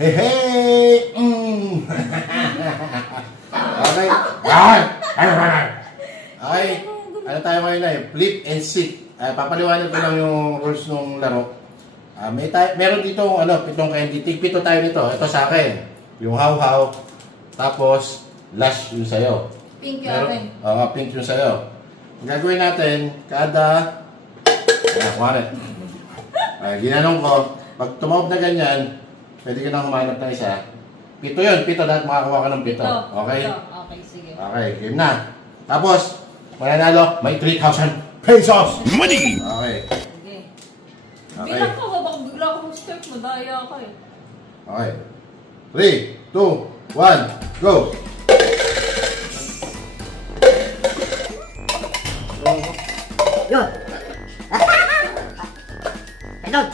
Hey, hey! Okay. Okay. Ano tayo ngayon ay? Flip and seek. Papaliwanag ko lang yung rules ng laro. Meron dito pitong candy. Tig-pito tayo nito. Ito sa akin. Yung how-how. Tapos, lash yung sayo. Pink yung akin. Pink yung sayo. Gagawin natin, kada... kumarit. Ginanong ko, pag tumawag na ganyan, pwede ka nang humanap ng isa. Pito yun. Pito. Lahat makakuha ka ng pito. Okay? Okay, sige. Okay, game na. Tapos, mananalo, may 3,000 pesos! Money! Okay. Sige. Okay. Bilang ko, baka bigla ko mag-start. Madaya ka eh. Okay. 3, 2, 1, go! Yun! Ganon!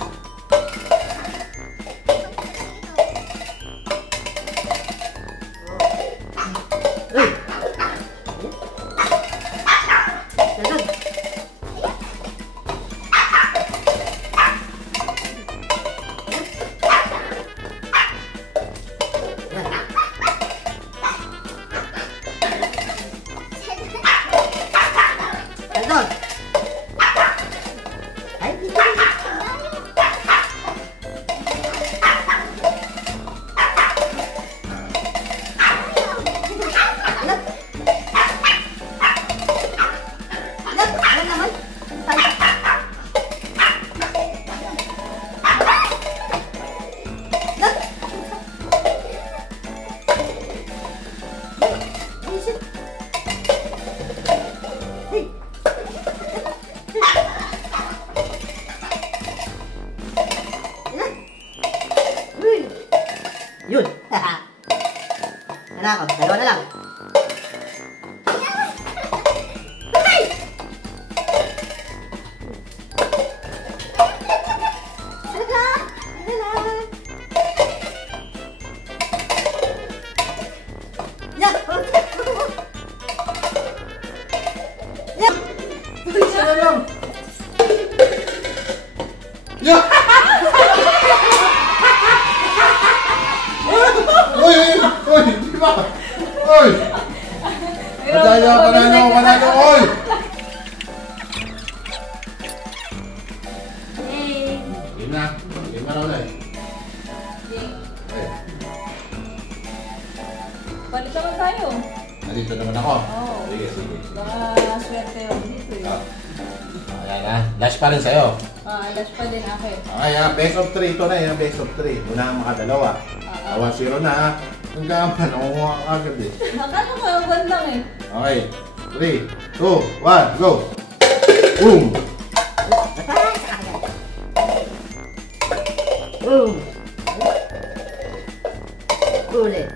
Uy! Ganon! Ganon! Ay, ano naman? Yun! Ano ako? Dalawa na lang. Isa na lang! Yeah! Uy! Di ba? Uy! Panalo! Uy! Yay! Game na. Game na raw na eh. Yay. Okay. Balik naman tayo. Nandito naman ako. Oo. Sige. Baka swerte ako dito eh. Ayan na. Lash pa rin sa'yo. Alas pa din akin. Okay, best of 3. Ito na yung best of 3. Una ang makadalawa. 1-0 na. Ang gaman, nakukuha ka agad eh. Nakano ko, uwan lang eh. Okay. 3, 2, 1, go! Boom! Boom! Ulit.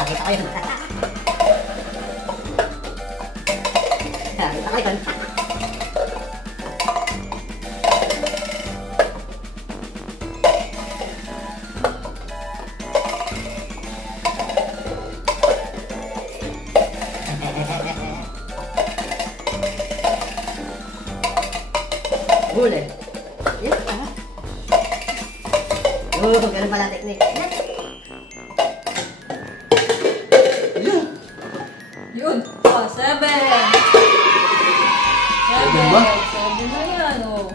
Pakita kayo. Pakita kayo. Huli. Ganun pala technique. Yun. 7. 7 ba? 7 na yan, oh.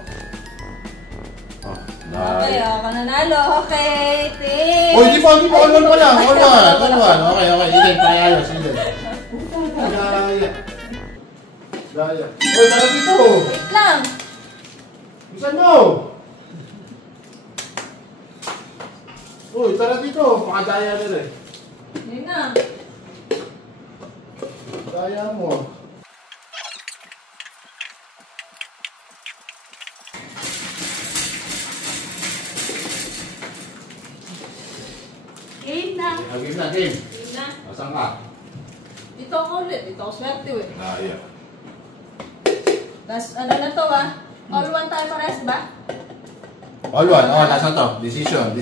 Nice. Okay, ako nanalo. Okay, team. Uy, di pa. All one. Okay. Eden, payayos. Gaya. Uy, tara dito. Wait lang. Bisan mo. Uy, tara dito. Pakadaya na rin. Yun na. Daya mo. game na, game. Game na. Asan ka? Dito ako ulit. Dito ako swerte eh. Iya. Tapos ano na to ah? All one tayo pares ba? All one. Oh, last na to. Decision.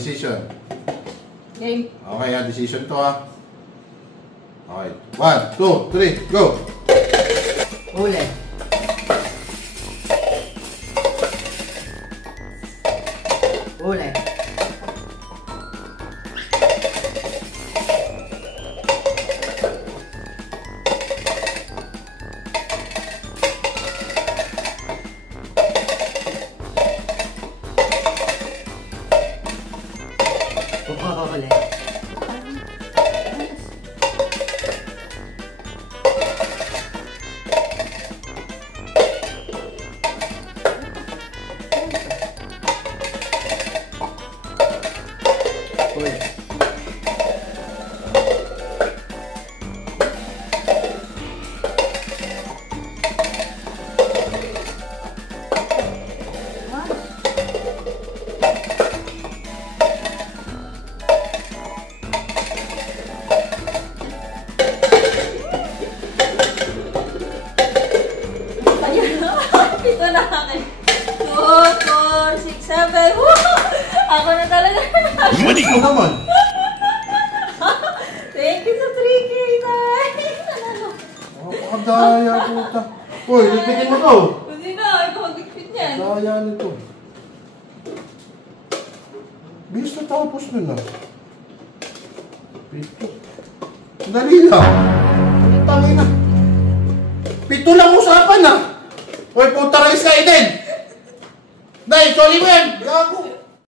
Game. Okay, decision to ha. Okay. 1, 2, 3, go! Huli. Huli. Huli. Huli. Ayan. Ito na akin. 2, 4, 6, 7. Woo! Ako na talaga. Manik mo naman! Thank you sa 3K, Tay. Nanalo. Oh, pakadaya puta. Uy, lipitin mo to! Hindi na. Ikaw magdikpit niyan. Daya nito. Bilis na tapos nun ah. Pito. Dali lang. Tangin na. Pito lang usapan ah. Uy, puta race ka din. Dahil, soli mo yan. Gago.